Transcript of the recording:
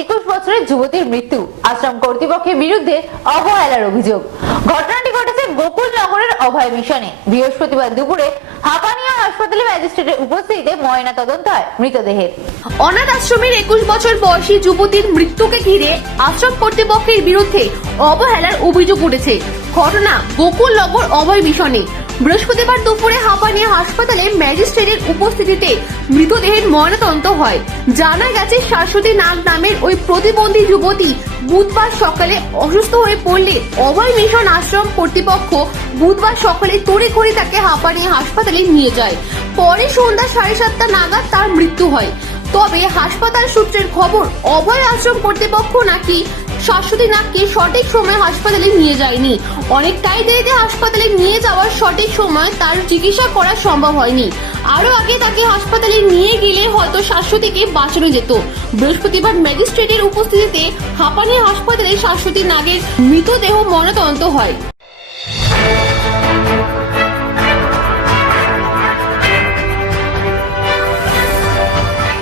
21 বছরের যুবতীর মৃত্যু, আশ্রম কর্তৃপক্ষের বিরুদ্ধে অবহেলার অভিযোগ। ঘটনাটি ঘটেছে গোকুল নগরের অভয় মিশনে। বৃহস্পতিবার দুপুরে হাপানিয়া হাসপাতালে ম্যাজিস্ট্রেটের উপস্থিতিতে ময়না তদন্ত হয় মৃতদেহের। অনাথ আশ্রমের 21 বছর বয়সী যুবতীর মৃত্যুকে ঘিরে আশ্রম কর্তৃপক্ষের বিরুদ্ধে অবহেলার অভিযোগ উঠেছে। ঘটনা গোকুল নগর অভয় মিশনে। বৃহস্পতিবার দুপুরে হাপানিয়া হাসপাতালে ম্যাজিস্ট্রেটের উপস্থিতিতে মৃতদেহের ময়নাতদন্ত হয়। জানা গেছে, শাশ্বতী নাগ নামের ওই প্রতিবন্ধী যুবতী বুধবার সকালে অসুস্থ হয়ে পড়লে অভয় মিশন আশ্রম কর্তৃপক্ষ বুধবার সকালে তড়িঘড়ি তাকে হাপানিয়া হাসপাতালে নিয়ে যায়। পরে সন্ধ্যা 7:30 নাগাদ তার মৃত্যু হয়। তবে হাসপাতাল সূত্রের খবর, অভয় আশ্রম কর্তৃপক্ষ নাকি শাশ্বতী নাগকে সঠিক সময় হাসপাতালে নিয়ে যায়নি। অনেকটাই দেরিতে হাসপাতালে নিয়ে যাওয়ার সঠিক সময় তার চিকিৎসা করা সম্ভব হয়নি। আরো আগে তাকে হাসপাতালে নিয়ে গেলে হয়তো শাশ্বতীকে বাঁচানো যেত। বৃহস্পতিবার ম্যাজিস্ট্রেটের উপস্থিতিতে হাপানিয়া হাসপাতালে শাশ্বতী নাগের মৃতদেহ ময়নাতদন্ত হয়।